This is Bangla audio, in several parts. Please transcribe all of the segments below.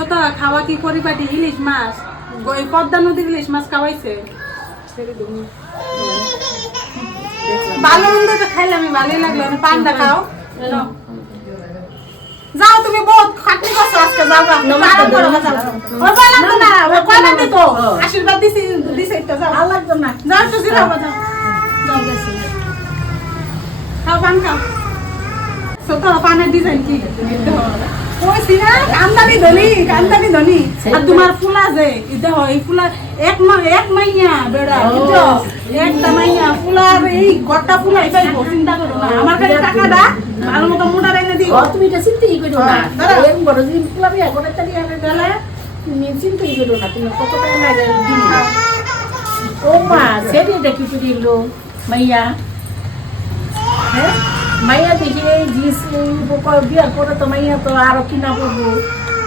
দেখছো তো খাওয়া কি পরিপাটি ইলিশ মাছ ওই পদ্মা নদীর ইলিশ মাছ খাওয়াইছে ভালো মন্দ তো খাইলে আমি ভালোই লাগলো না পান্ডা খাও যাও তুমি বহুত খাটনি করছো আজকে যাও আরাম করো ওই বললাম তো না ওই কয়না দিত আশীর্বাদ দিছে তো যাও ভালো লাগতো না যাও তো জিরা বাজাও যাও গেছে খাও পান খাও ছোট পানের ডিজাইন কি ওই সিনা কান্দানি ধনি আর তোমার ফুলা যে দেখো এই ফুলা এক মাইয়া বেড়া বুঝছো একটা মাইয়া ফুলার এই গট্টা ফুলা এটাই চিন্তা করো না আমার কাছে টাকা দা ভালো মতো মোটা রেখে দিও তুমি এটা চিন্তাই করো না এরকম বড় জিনিস ফুলা বিয়া করে তালি আনে দিলে তুমি চিন্তাই করো না তুমি কত টাকা লাগে দিন ও মা সেটি দেখি দিল মাইয়া হ্যাঁ মাইয়া দেখি এই জিনিস বিয়া করে তো মাইয়া তো আরো কিনা করবো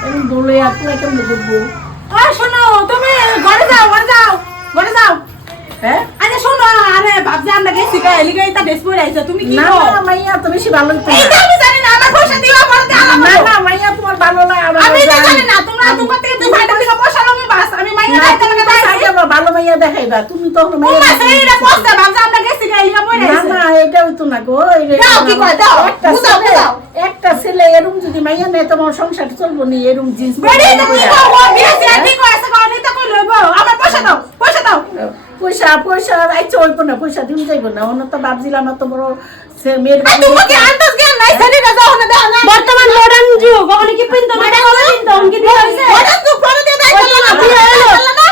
এরকম বলে আপনার কেমন করবো শোনো তুমি ঘরে যাও হ্যাঁ আরে শোনো আরে ভাবছি আমরা গেছি এলিগে এটা ড্রেস পরে আইছো তুমি কি না না মাইয়া তো বেশি ভালো তো এইটা আমি জানি না আমার পয়সা দিবা বলতে না না মাইয়া তোমার ভালো না আমি জানি না তোমার থেকে তুই ভাইটা থেকে পয়সা লমি বাস আমি মাইয়া রাইতে লাগে তাই আমরা ভালো মাইয়া দেখাইবা তুমি তো মাইয়া এইটা পয়সা ভাবছি আমরা গেছি এলিগে পরে না আইছো না এটা হইতো না গো দাও কি কয় দাও বুঝাও একটা ছেলে এরকম যদি মাইয়া নেই তোমার সংসার চলবো নি এরকম জিনিস বেড়ে তো কি করব বিয়ে ঠিক করেছে কোন নিতে কই লইবো আমার পয়সা দাও পয়সা আইছে হইতো না পয়সা দিন যাইবো না অন্য তো ভাবছিলাম এত বড় মেয়ের তুমি কি আন্দাজ জ্ঞান নাই ছেড়ে দাও না দাও না বর্তমান মডার্ন যুগ কখনো কি পিনতো না কি দিয়ে হইছে মডার্ন যুগ পরে দিয়ে দাও না বিয়ে হলো না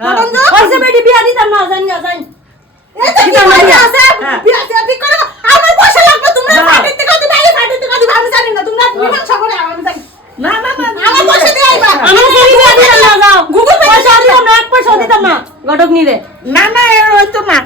মডার্ন যুগ হইছে বেটি বিয়ে দিতাম না জানি এটা কি মাইয়া আছে বিয়ে ঠিক করে আমার পয়সা লাগবে তোমরা ফাটিতে কত বাইরে ফাটিতে কত আমি জানি না তোমরা মীমাংসা করে আমি জানি না না না আমার পয়সা দিয়ে আইবা আমার পয়সা দিতাম না যাও গুগল পে পয়সা দিতাম না এক পয়সা দিতাম না ঘটক নিরে না না হইতো না